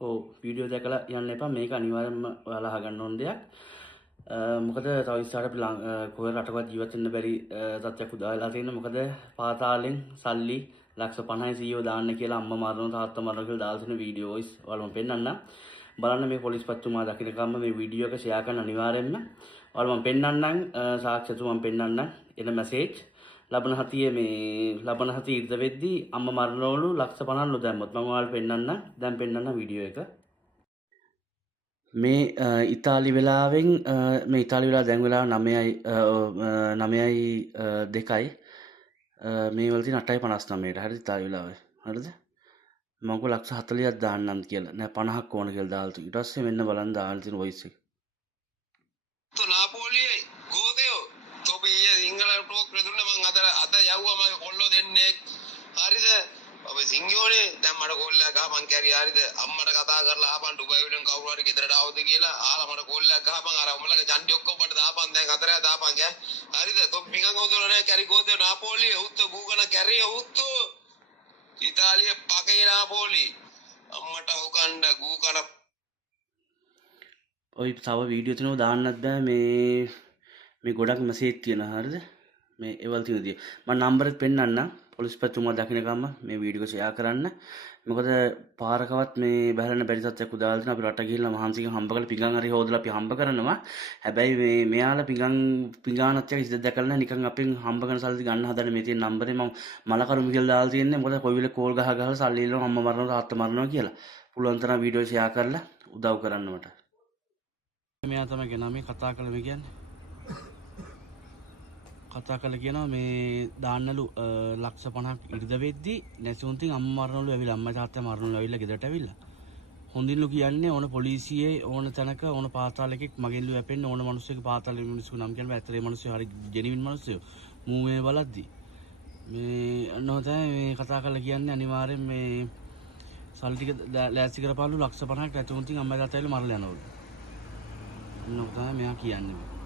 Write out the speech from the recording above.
ඔව් වීඩියෝ දැකලා යන්න එපා. මේක අනිවාර්යෙන්ම ඔයාලා අහගන්න ඕන දෙයක්. මොකද තව ඉස්සරහට අපි කොහේ රටකවත් ජීවත් වෙන්න බැරි තත්ත්වයක් උදා වෙලා තියෙනවා. මොකද පාතාලෙන් සල්ලි ලක්ෂ 50 100 දාන්න කියලා අම්මා මරනවා තාත්තා මරනවා කියලා දාලා තියෙන වීඩියෝ වොයිස් ඔයාලම පෙන්නන්න. බලන්න මේ පොලිස් පත්තුමා දකින්නකම්ම මේ වීඩියෝ එක ෂෙයා කරන්න අනිවාර්යෙන්ම. ඔයාලම පෙන්නන්නම් සාක්ෂිතුම මම පෙන්නන්නම් එන මැසේජ්. ලබන හතිය ඉර්ධ වෙද්දී අම්මා මරනවලු ලක්ෂ 50 දැම්මොත් මම ඔයාලට පෙන්නන්නම්. දැන් පෙන්නන්නම් වීඩියෝ එක. මේ ඉතාලි වෙලාවෙන් මේ ඉතාලි වෙලාව දැන් වෙලාව 9:02යි මේ වල තියෙන 8:59ට හරිද ඉතාලි වෙලාවේ හරිද මම කො ලක්ෂ 40ක් දාන්නම් කියලා නෑ 50ක් ඕන කියලා දාලා ඊට පස්සේ මෙන්න බලන්න දාලා තියෙන වොයිස් එක તો નાપોલી ગોદેવ તો ભી ये સિંગલ ટોક ප්‍රදුන්න මං අද යවුවා මගේ කොල්ලෝ දෙන්නේ හරිද ඔබ සිංහෝනේ දැන් මට කොල්ලයක් ගහපන් කැරි හරිද අම්මට කතා කරලා ආපන් ඩුබයි වලින් කවුරු හරි ගෙදරට ආවද කියලා ආලා මට කොල්ලයක් ගහපන් අර උඹලගේ ජන්ඩි ඔක්කොම මට දාපන් දැන් හතරේ දාපන් ගෑ හරිද તો මිකන් ගෝදල නෑ කැරි ගෝදේ නාපෝලි උත්ත ගූගන කැරි උත්ත ඉතාලිය පකේ නාපෝලි අම්මට හුකණ්ඩ ගූකන ඔය තව වීඩියෝ තියෙනවා දාන්නත් බෑ මේ ගොඩක් මැසේජ් තියෙනවා හරිද මේ ඒවල් තියෙනදී මම නම්බරෙත් පෙන්නන්නම් පොලිස් පැතුමා දකින්නකම්ම මේ වීඩියෝ එක ෂෙයා කරන්න මොකද පාරකවත් මේ බහැරන බැරි තත්ත්වයක් උදාලා තියෙනවා අපි රට ගිහිල්ලා මහන්සියෙන් හම්බ කරලා පිඟන් හරි හොදලා අපි හම්බ කරනවා හැබැයි මේ මෙයාලා පිඟානත් එක ඉස්ද දැකලා නැහැ නිකන් අපෙන් හම්බ කරන සල්ලි ගන්න හදන මේ තියෙන නම්බරේ මම මලකරුමි කියලා දාලා තියෙන්නේ මොකද කොයි වෙලේ කෝල් ගහලා සල්ලි ඉල්ලනවා අම්මා මරනවා තාත්තා මරනවා කියලා පුළුවන් තරම් වීඩියෝ ෂෙයා කරලා උදව් කරන්න මට මෙයා තමයි ගෙනා මේ කතා කළ මේ කියන්නේ කතා කළා කියනවා මේ දාන්නලු ලක්ෂ 50ක් ඉරිද වෙද්දි නැසුන්තින් අම්මා මරනලු ඇවිල්ලා අම්මා තාත්තා මරනලු ඇවිල්ලා ගෙදරට ඇවිල්ලා හොඳින්ලු කියන්නේ ඕන පොලිසියේ ඕන තැනක ඕන පාතාලයක මගෙන්ලු යැපෙන්න ඕන මිනිස්සෙක් පාතාලේ මිනිස්සු නම් කියනවා ඇත්තටම මිනිස්සු හරි ජෙනිවින් මිනිස්සු මූ මේ බලද්දි මේ අන්නෝ තමයි මේ කතා කළා කියන්නේ අනිවාර්යෙන් මේ සල්ලි ටික ලෑස්ති කරපාලු ලක්ෂ 50ක් නැතුන්තින් අම්මා තාත්තා ඇවිල්ලා මරලා යනවලු අන්නෝ තමයි මෙයා කියන්නේ